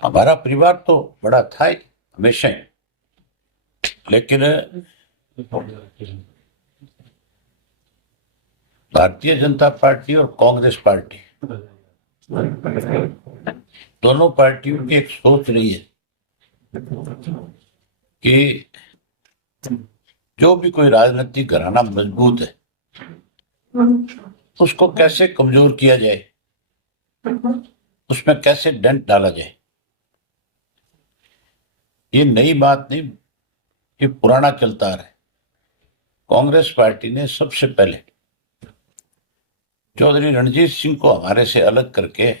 हमारा परिवार तो बड़ा था ही हमेशा ही, लेकिन भारतीय जनता पार्टी और कांग्रेस पार्टी दोनों पार्टियों की एक सोच रही है कि जो भी कोई राजनीतिक घराना मजबूत है उसको कैसे कमजोर किया जाए, उसमें कैसे डेंट डाला जाए। ये नई बात नहीं, ये पुराना चलता आ रहा है। कांग्रेस पार्टी ने सबसे पहले चौधरी रणजीत सिंह को हमारे से अलग करके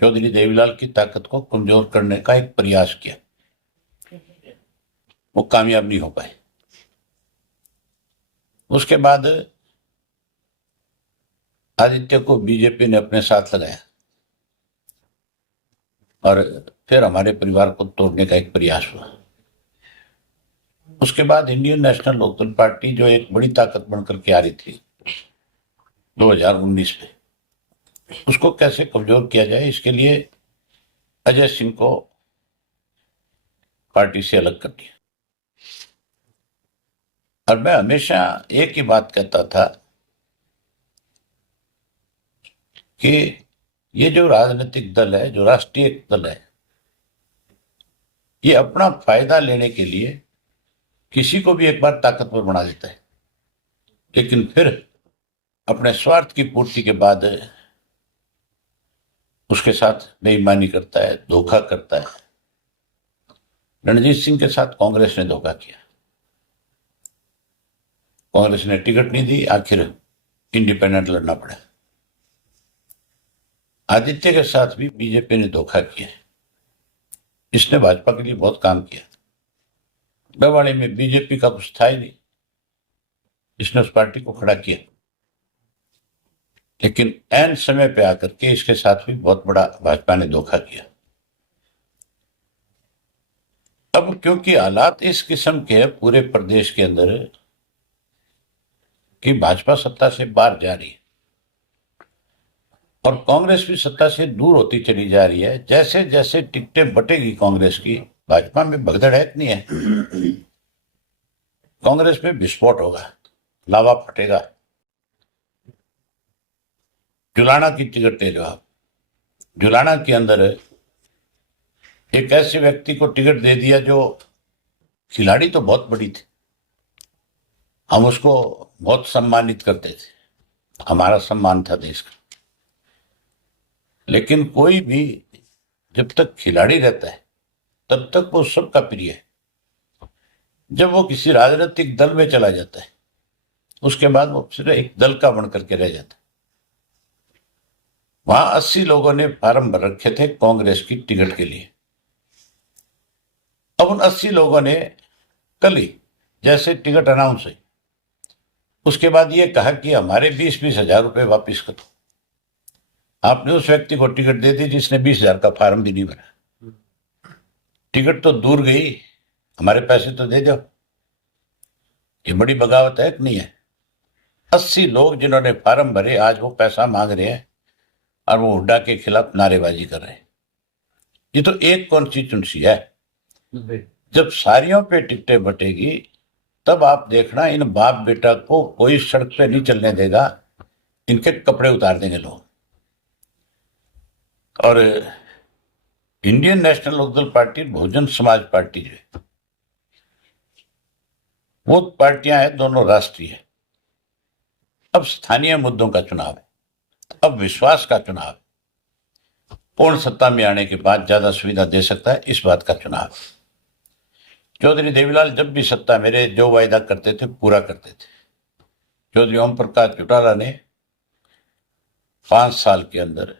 चौधरी देवीलाल की ताकत को कमजोर करने का एक प्रयास किया। वो कामयाब नहीं हो पाए। उसके बाद आदित्य को बीजेपी ने अपने साथ लगाया और फिर हमारे परिवार को तोड़ने का एक प्रयास हुआ। उसके बाद इंडियन नेशनल लोकदल पार्टी जो एक बड़ी ताकत बनकर के आ रही थी 2019 में, उसको कैसे कमजोर किया जाए, इसके लिए अजय सिंह को पार्टी से अलग कर दिया। और मैं हमेशा एक ही बात कहता था कि ये जो राजनीतिक दल है, जो राष्ट्रीय दल है, ये अपना फायदा लेने के लिए किसी को भी एक बार ताकतवर बना देता है, लेकिन फिर अपने स्वार्थ की पूर्ति के बाद उसके साथ बेईमानी करता है, धोखा करता है। रणजीत सिंह के साथ कांग्रेस ने धोखा किया। कांग्रेस ने टिकट नहीं दी, आखिर इंडिपेंडेंट लड़ना पड़ा। आदित्य के साथ भी बीजेपी ने धोखा किया। इसने भाजपा के लिए बहुत काम किया। बवाड़े में बीजेपी का कुछ था ही नहीं, इसने उस पार्टी को खड़ा किया। लेकिन ऐन समय पे आकर के इसके साथ भी बहुत बड़ा भाजपा ने धोखा किया। अब क्योंकि हालात इस किस्म के हैं पूरे प्रदेश के अंदर कि भाजपा सत्ता से बाहर जा रही है और कांग्रेस भी सत्ता से दूर होती चली जा रही है, जैसे जैसे टिकटें बटेगी कांग्रेस की, भाजपा में भगदड़ है नहीं है। कांग्रेस में विस्फोट होगा, लावा फटेगा। जुलाना की टिकट ले लो आप। जुलाना के अंदर एक ऐसे व्यक्ति को टिकट दे दिया जो खिलाड़ी तो बहुत बड़ी थी, हम उसको बहुत सम्मानित करते थे, हमारा सम्मान था देश का। लेकिन कोई भी जब तक खिलाड़ी रहता है तब तक वो सबका प्रिय है। जब वो किसी राजनीतिक दल में चला जाता है उसके बाद वो सिर्फ एक दल का बन करके रह जाता है। वहां 80 लोगों ने फार्म भर रखे थे कांग्रेस की टिकट के लिए। अब उन 80 लोगों ने कल ही जैसे टिकट अनाउंस हुई उसके बाद ये कहा कि हमारे 20-20 हजार रुपए वापिस करो। आपने उस व्यक्ति को टिकट दे दी जिसने 20,000 का फार्म भी नहीं भरा। टिकट तो दूर गई, हमारे पैसे तो दे दो। ये बड़ी बगावत है कि नहीं है? 80 लोग जिन्होंने फार्म भरे आज वो पैसा मांग रहे हैं और वो हुड्डा के खिलाफ नारेबाजी कर रहे हैं। ये तो एक कॉन्स्टिट्यूंसी है। जब सारियों पे टिकटें बटेगी तब आप देखना इन बाप बेटा को कोई सड़क पे नहीं चलने देगा, इनके कपड़े उतार देंगे लोग। और Indian national Lokdal party, Bahujan Samaj party जो है, वो पार्टियां हैं दोनों राष्ट्रीय। अब स्थानीय मुद्दों का चुनाव है, अब विश्वास का चुनाव है। पूर्ण सत्ता में आने के बाद ज्यादा सुविधा दे सकता है, इस बात का चुनाव है। चौधरी देवीलाल जब भी सत्ता मेरे जो वायदा करते थे पूरा करते थे। चौधरी ओम प्रकाश चौटाला ने 5 साल के अंदर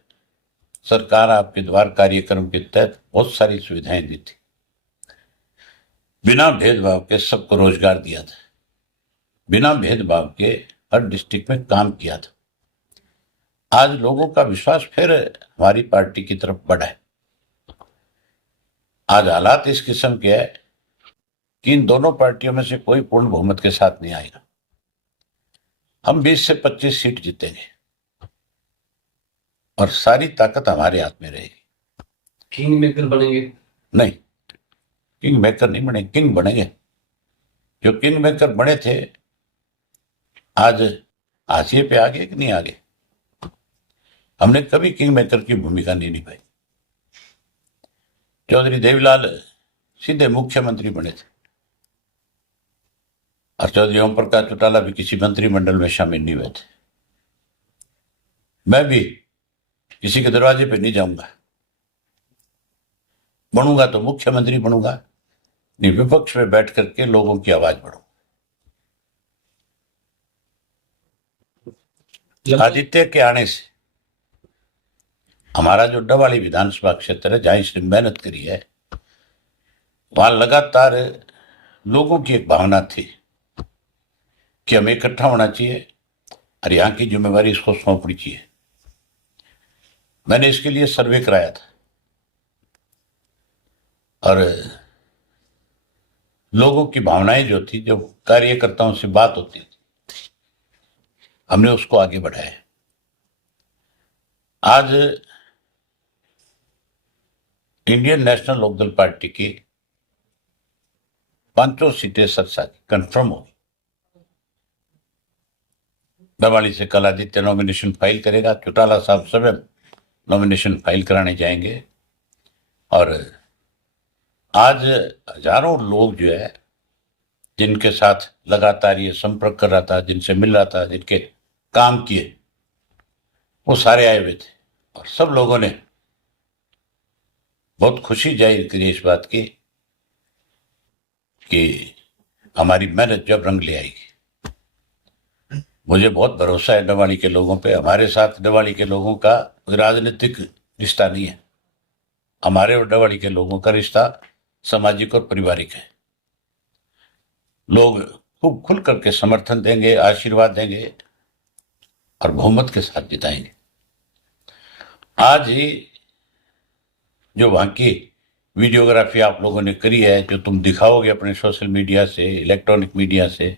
सरकार आपके द्वार कार्यक्रम के तहत बहुत सारी सुविधाएं दी थी। बिना भेदभाव के सबको रोजगार दिया था, बिना भेदभाव के हर डिस्ट्रिक्ट में काम किया था। आज लोगों का विश्वास फिर हमारी पार्टी की तरफ बढ़ा है। आज हालात इस किस्म के है कि इन दोनों पार्टियों में से कोई पूर्ण बहुमत के साथ नहीं आएगा। हम 20 से 25 सीट जीतेंगे और सारी ताकत हमारे हाथ में रहेगी। किंग मेकर बनेंगे? नहीं, किंग मेकर नहीं बने, किंग बनेंगे। जो किंग मेकर बने थे आज हाशिए पे आ गए कि नहीं आ गए? हमने कभी किंग मेकर की भूमिका नहीं निभाई। चौधरी देवीलाल सीधे मुख्यमंत्री बने थे और चौधरी ओम प्रकाश चौटाला भी किसी मंत्रिमंडल में शामिल नहीं हुए थे। मैं भी किसी के दरवाजे पे नहीं जाऊंगा, बनूंगा तो मुख्यमंत्री बनूंगा, नहीं विपक्ष में बैठ करके लोगों की आवाज बढ़ूंगा। आदित्य के आने से हमारा जो डवाली विधानसभा क्षेत्र है, जहां इसने मेहनत करी है, वहां लगातार लोगों की एक भावना थी कि हमें इकट्ठा होना चाहिए और यहां की जिम्मेवारी इसको सौंपनी चाहिए। मैंने इसके लिए सर्वे कराया था और लोगों की भावनाएं जो थी, जो कार्यकर्ताओं से बात होती थी, हमने उसको आगे बढ़ाया। आज इंडियन नेशनल लोकदल पार्टी की 5 सीटें सरसा की कंफर्म होगी। डवाली से कल आदित्य नॉमिनेशन फाइल करेगा, चौटाला साहब स्वयं नॉमिनेशन फाइल कराने जाएंगे और आज हजारों लोग जो है, जिनके साथ लगातार ये संपर्क कर रहा था, जिनसे मिल रहा था, जिनके काम किए, वो सारे आए हुए थे और सब लोगों ने बहुत खुशी जाहिर करी इस बात की कि हमारी मेहनत जब रंग ले आएगी। मुझे बहुत भरोसा है डवाली के लोगों पे। हमारे साथ डवाली के लोगों का राजनीतिक रिश्ता नहीं है, हमारे और डवाली के लोगों का रिश्ता सामाजिक और पारिवारिक है। लोग खूब खुल करके समर्थन देंगे, आशीर्वाद देंगे और बहुमत के साथ जिताएंगे। आज ही जो वहां की वीडियोग्राफी आप लोगों ने करी है, जो तुम दिखाओगे अपने सोशल मीडिया से, इलेक्ट्रॉनिक मीडिया से,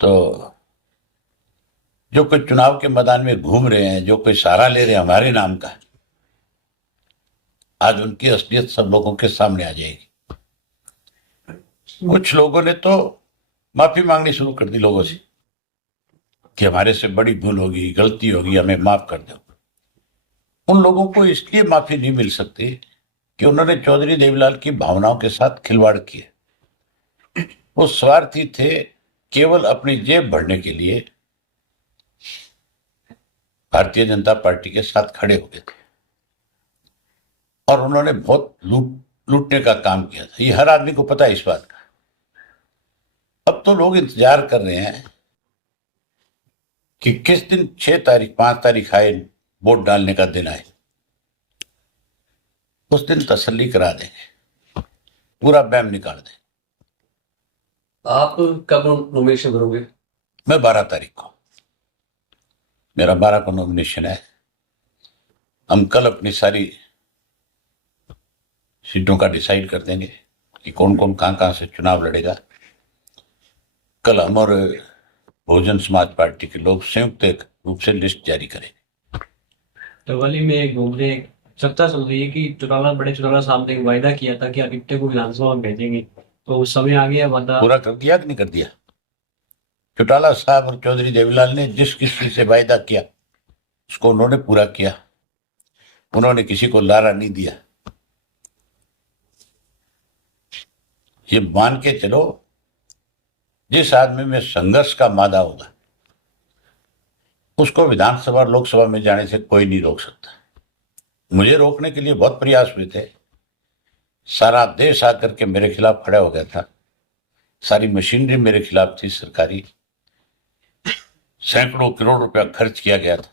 तो जो कोई चुनाव के मैदान में घूम रहे हैं, जो कोई सहारा ले रहे हैं हमारे नाम का, आज उनकी असलियत सब लोगों के सामने आ जाएगी। कुछ लोगों ने तो माफी मांगनी शुरू कर दी लोगों से कि हमारे से बड़ी भूल होगी, गलती होगी, हमें माफ कर दो। उन लोगों को इसलिए माफी नहीं मिल सकती कि उन्होंने चौधरी देवीलाल की भावनाओं के साथ खिलवाड़ किए। वो स्वार्थी थे, केवल अपनी जेब भरने के लिए भारतीय जनता पार्टी के साथ खड़े हो गए थे और उन्होंने बहुत लूटने का काम किया था। ये हर आदमी को पता है इस बात का। अब तो लोग इंतजार कर रहे हैं कि किस दिन 6 तारीख 5 तारीख आए, वोट डालने का दिन आए, उस दिन तसल्ली करा देंगे, पूरा बैम निकाल देंगे। आप कब नॉमिनेशन करोगे? मैं 12 तारीख को, मेरा 12 को नॉमिनेशन है। हम कल अपनी सारी सीटों का डिसाइड कर देंगे कि कौन कौन कहां से चुनाव लड़ेगा। कल हम और बहुजन समाज पार्टी के लोग संयुक्त रूप से लिस्ट जारी करेंगे। डवाली में घूमने चर्चा चल रही है कि बड़े चौटाला साहब ने वायदा किया था कि आदित्य को विधानसभा में भेजेंगे, तो उस समय आ गया वादा? पूरा कर दिया कि नहीं कर दिया? चौटाला साहब और चौधरी देवीलाल ने जिस किसी से वायदा किया उसको उन्होंने पूरा किया। उन्होंने किसी को लारा नहीं दिया। ये मान के चलो, जिस आदमी में संघर्ष का मादा होगा उसको विधानसभा और लोकसभा में जाने से कोई नहीं रोक सकता। मुझे रोकने के लिए बहुत प्रयास हुए थे, सारा देश आकर के मेरे खिलाफ खड़ा हो गया था, सारी मशीनरी मेरे खिलाफ थी सरकारी, सैकड़ों करोड़ रुपया खर्च किया गया था,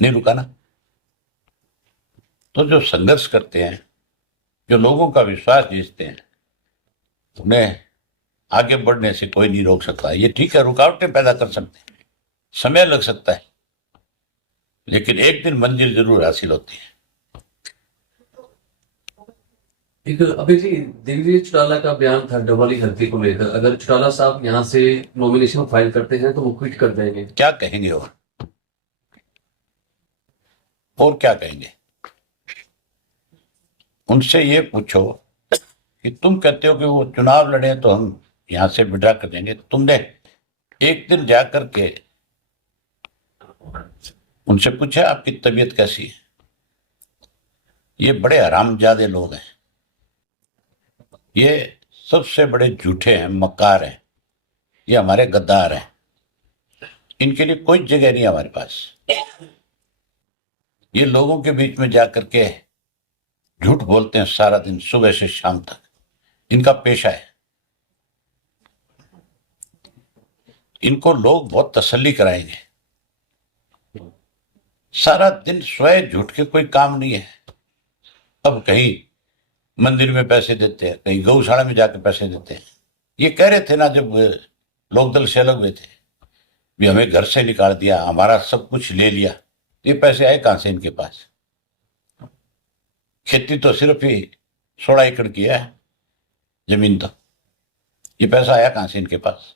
नहीं रुका ना। तो जो संघर्ष करते हैं, जो लोगों का विश्वास जीतते हैं, उन्हें आगे बढ़ने से कोई नहीं रोक सकता। ये ठीक है, रुकावटें पैदा कर सकते हैं, समय लग सकता है, लेकिन एक दिन मंजिल जरूर हासिल होती है। एक अभी जी दिल्ली चौटाला का बयान था डवाली हल्के को लेकर, अगर चौटाला साहब यहाँ से नॉमिनेशन फाइल करते हैं तो वो क्विट कर देंगे। क्या कहेंगे और क्या कहेंगे? उनसे ये पूछो कि तुम कहते हो कि वो चुनाव लड़े तो हम यहां से विड्रा कर देंगे, तुमने एक दिन जाकर के उनसे पूछा आपकी तबीयत कैसी है? ये बड़े हरामजादे लोग हैं, ये सबसे बड़े झूठे हैं, मक्कार हैं, ये हमारे गद्दार हैं, इनके लिए कोई जगह नहीं है हमारे पास। ये लोगों के बीच में जाकर के झूठ बोलते हैं सारा दिन, सुबह से शाम तक, इनका पेशा है। इनको लोग बहुत तसल्ली कराएंगे। सारा दिन स्वयं झूठ के कोई काम नहीं है। अब कहीं मंदिर में पैसे देते हैं, कहीं गौशाला में जाकर पैसे देते हैं। ये कह रहे थे ना जब लोकदल से अलग हुए थे, भी हमें घर से निकाल दिया, हमारा सब कुछ ले लिया। ये पैसे आए कहां से इनके पास? खेती तो सिर्फ ही 16 एकड़ की है जमीन, तो ये पैसा आया कहां से इनके पास?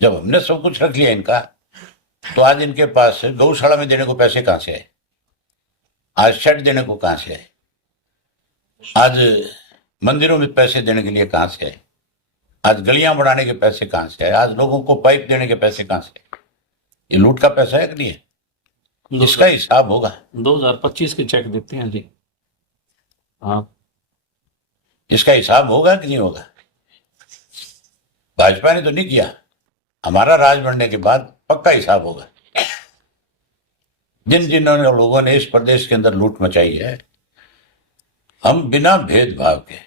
जब हमने सब कुछ रख लिया इनका, तो आज इनके पास गौशाला में देने को पैसे कहां से आए? आज शेड देने को कहां से आए? आज मंदिरों में पैसे देने के लिए कहां से आए? आज गलियां बढ़ाने के पैसे कहां से आए? आज लोगों को पाइप देने के पैसे कहां से आए? ये लूट का पैसा है कि नहीं है? इसका हिसाब होगा। 2025 के चेक देते हैं जी। हाँ, इसका हिसाब होगा कि नहीं होगा? भाजपा ने तो नहीं किया, हमारा राज बनने के बाद पक्का हिसाब होगा। जिन जिन्होंने लोगों ने इस प्रदेश के अंदर लूट मचाई है, हम बिना भेदभाव के,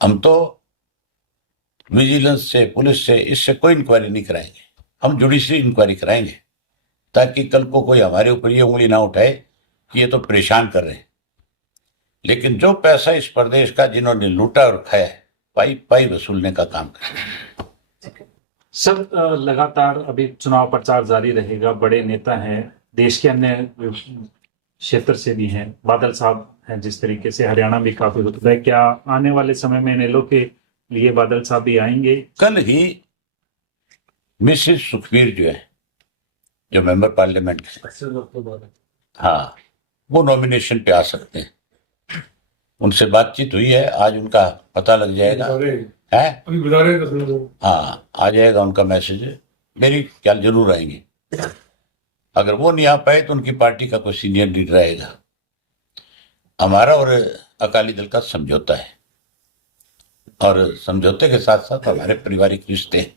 हम तो विजिलेंस से, पुलिस से, इससे कोई इंक्वायरी नहीं कराएंगे, हम जुडिशरी इंक्वायरी कराएंगे, ताकि कल को कोई हमारे ऊपर ये उंगली ना उठाए कि ये तो परेशान कर रहे हैं। लेकिन जो पैसा इस प्रदेश का जिन्होंने लूटा और खाया है, पाई पाई वसूलने का काम करें। सर लगातार अभी चुनाव प्रचार जारी रहेगा। बड़े नेता हैं, देश के अन्य क्षेत्र से भी हैं, बादल साहब हैं, जिस तरीके से हरियाणा भी काफी होता है। क्या आने वाले समय में इनेलो के लिए बादल साहब भी आएंगे? कल ही मिसेस सुखबीर जो है, जो मेंबर पार्लियामेंट है, हाँ, वो नॉमिनेशन पे आ सकते हैं। उनसे बातचीत हुई है, आज उनका पता लग जाएगा है। अभी बता रहे हैं। हाँ, आ जाएगा उनका मैसेज, मेरी ख्याल जरूर आएंगे। अगर वो नहीं आ पाए तो उनकी पार्टी का कोई सीनियर लीडर आएगा। हमारा और अकाली दल का समझौता है, और समझौते के साथ साथ हमारे पारिवारिक रिश्ते हैं।